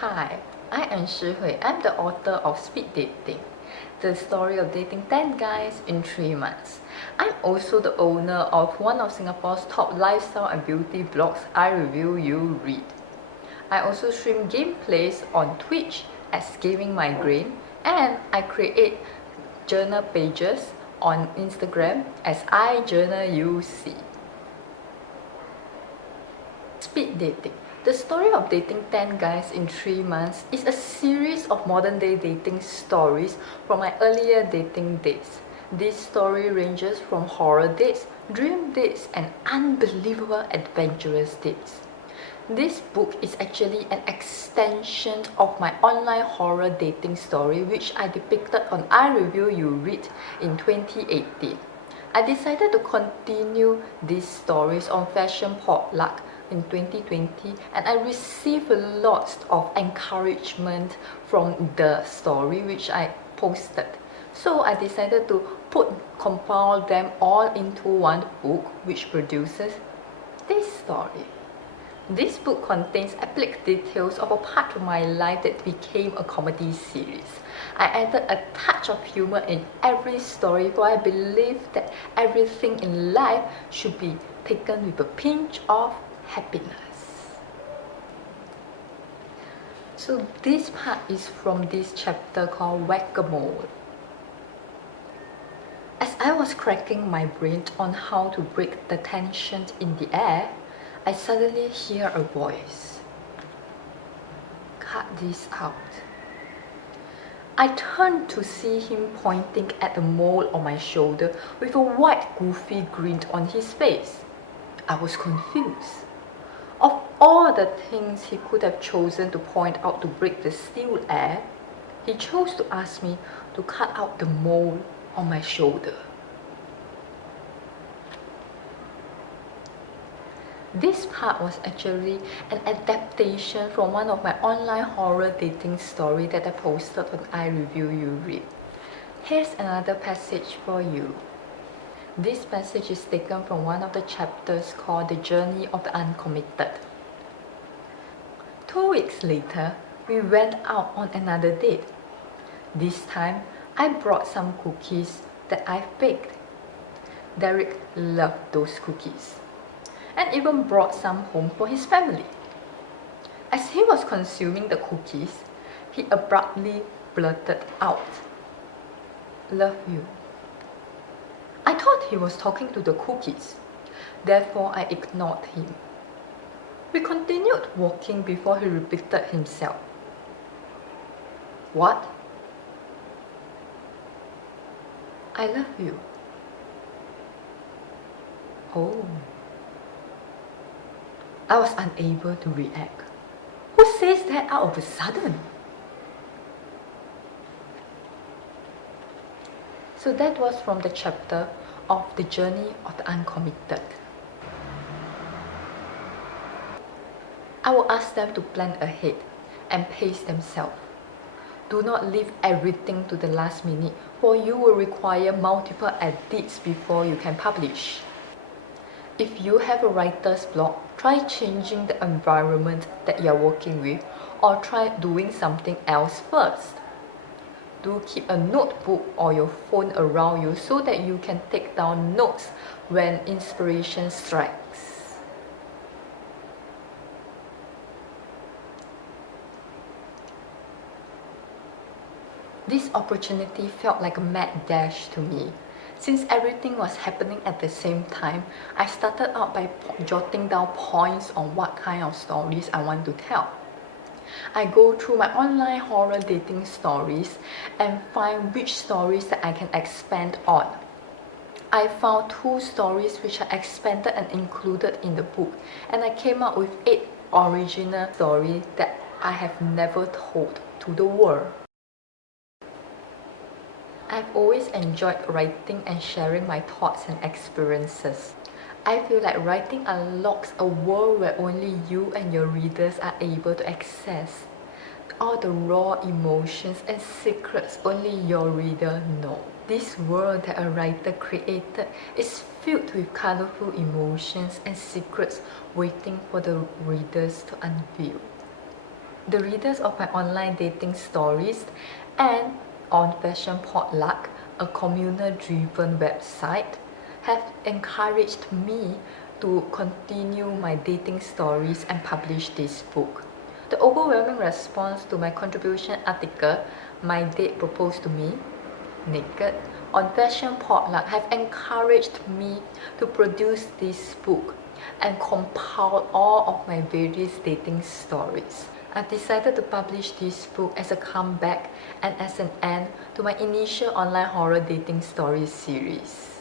Hi, I am Shi Hui. I'm the author of Speed Dating, the story of dating 10 guys in 3 months. I'm also the owner of one of Singapore's top lifestyle and beauty blogs, I Review You Read. I also stream gameplays on Twitch as Gaming Migraine, and I create journal pages on Instagram as I Journal You See. Speed Dating. The story of dating 10 guys in 3 months is a series of modern-day dating stories from my earlier dating days. This story ranges from horror dates, dream dates, and unbelievable adventurous dates. This book is actually an extension of my online horror dating story, which I depicted on I Review You Read in 2018. I decided to continue these stories on Fashion Potluck in 2020, and I received lots of encouragement from the story which I posted. So I decided to compile them all into one book which produces this story. This book contains epic details of a part of my life that became a comedy series. I added a touch of humor in every story, for I believe that everything in life should be taken with a pinch of happiness. So this part is from this chapter called Whack-a-Mole. As I was cracking my brain on how to break the tension in the air, I suddenly hear a voice. Cut this out. I turned to see him pointing at a mole on my shoulder with a white goofy grin on his face. I was confused. Of all the things he could have chosen to point out to break the still air, he chose to ask me to cut out the mole on my shoulder. This part was actually an adaptation from one of my online horror dating story that I posted on I Review You Read. Here's another passage for you. This passage is taken from one of the chapters called The Journey of the Uncommitted. 2 weeks later, we went out on another date. This time, I brought some cookies that I've baked. Derek loved those cookies, and even brought some home for his family. As he was consuming the cookies, he abruptly blurted out, "Love you." I thought he was talking to the cookies, therefore I ignored him. We continued walking before he repeated himself. "What?" "I love you." "Oh." I was unable to react. Who says that out of a sudden? So that was from the chapter of The Journey of the Uncommitted. I will ask them to plan ahead and pace themselves. Do not leave everything to the last minute, for you will require multiple edits before you can publish. If you have a writer's block, try changing the environment that you're working with, or try doing something else first. Do keep a notebook or your phone around you so that you can take down notes when inspiration strikes. This opportunity felt like a mad dash to me. Since everything was happening at the same time, I started out by jotting down points on what kind of stories I want to tell. I go through my online horror dating stories and find which stories that I can expand on. I found 2 stories which I expanded and included in the book, and I came up with 8 original stories that I have never told to the world. I've always enjoyed writing and sharing my thoughts and experiences. I feel like writing unlocks a world where only you and your readers are able to access. All the raw emotions and secrets only your reader know. This world that a writer created is filled with colorful emotions and secrets waiting for the readers to unveil. The readers of my online dating stories and on Fashion Potluck, a communal-driven website, have encouraged me to continue my dating stories and publish this book. The overwhelming response to my contribution article, My Date Proposed to Me, Naked, on Fashion Potluck have encouraged me to produce this book and compile all of my various dating stories. I've decided to publish this book as a comeback and as an end to my initial online horror dating stories series.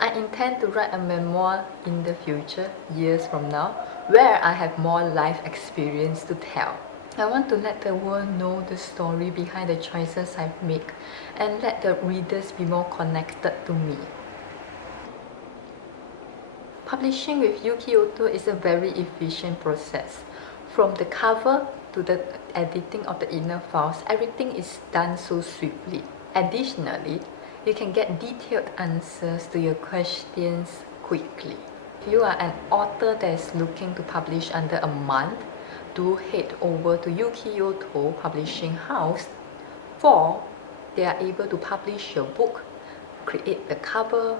I intend to write a memoir in the future, years from now, where I have more life experience to tell. I want to let the world know the story behind the choices I've made and let the readers be more connected to me. Publishing with Yuki Ito is a very efficient process. From the cover to the editing of the inner files, everything is done so swiftly. Additionally, you can get detailed answers to your questions quickly. If you are an author that is looking to publish under a month, do head over to Yuki Ito Publishing House, for they are able to publish your book, create the cover,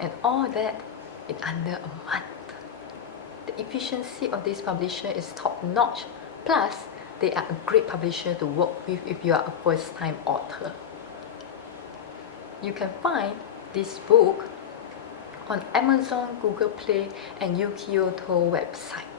and all that in under a month. The efficiency of this publisher is top-notch, plus they are a great publisher to work with if you are a first-time author. You can find this book on Amazon, Google Play, and Yuki Ito website.